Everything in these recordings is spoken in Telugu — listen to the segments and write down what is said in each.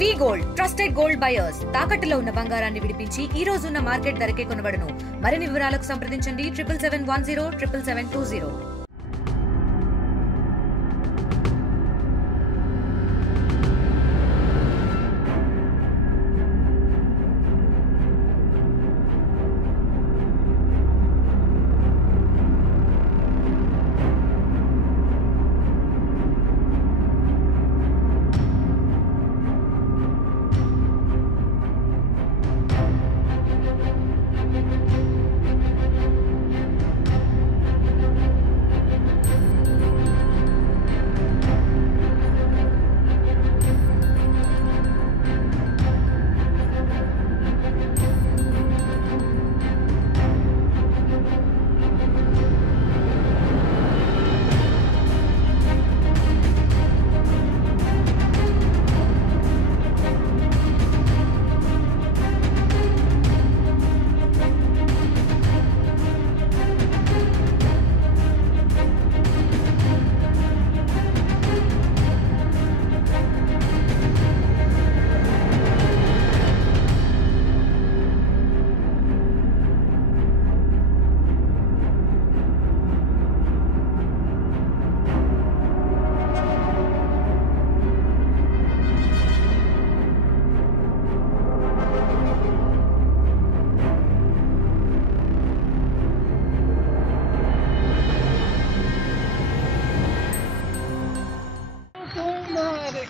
వి గోల్డ్ ట్రస్టెడ్ గోల్డ్ బయర్స్ తాకట్టులో ఉన్న బంగారాన్ని విడిపించి ఈ రోజు ఉన్న మార్కెట్ ధరకే కొనబడును. మరిన్ని వివరాలకు సంప్రదించండి 7771077720.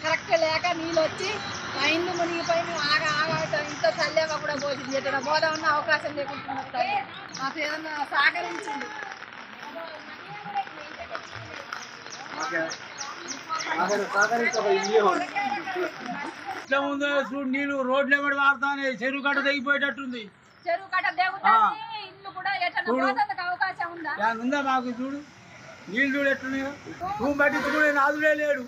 కరెక్ట్ లేక నీళ్ళు వచ్చి మా ఇల్లు మునిగిపోయి ఇంత చల్లేగా కూడా పోతుంది. ఎక్కడ పోదామన్న అవకాశం లేకుండా మాకు ఏదన్నా సహకరించింది. ఇట్లా ముందు చూడు నీళ్ళు రోడ్లు ఎవరు వాడతానే చెరువు కట్ట తెగిపోయేటట్టుంది. చెరువు కట్ట తెగుతుంది, ఇల్లు కూడా అవకాశం ఉందా? ఉందా మాకు చూడు నీళ్ళు చూడు ఎట్లున్నాయో. నువ్వు పట్టించుకునే నాదుడే లేడు.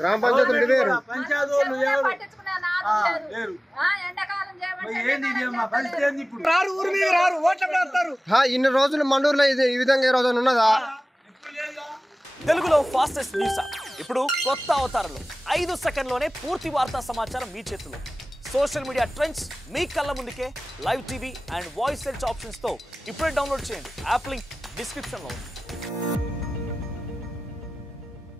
గ్రామ పంచాయతీ వేరు, పంచాయతీ వాళ్ళు లేరు. ఇన్ని రోజులు మండూరులో ఈ విధంగా ఈ రోజు ఉన్నదా? తెలుగులో ఫాస్టెస్ట్ న్యూస్ యాప్ ఇప్పుడు కొత్త అవతారంలో 5 సెకండ్లోనే పూర్తి వార్తా సమాచారం మీ చేతిలో. సోషల్ మీడియా ట్రెండ్స్ మీ కళ్ళ ముందుకే live TV and voice search options తో ఇప్పుడే డౌన్లోడ్ చేయండి. యాప్ లింక్ డిస్క్రిప్షన్ లో ఉంది.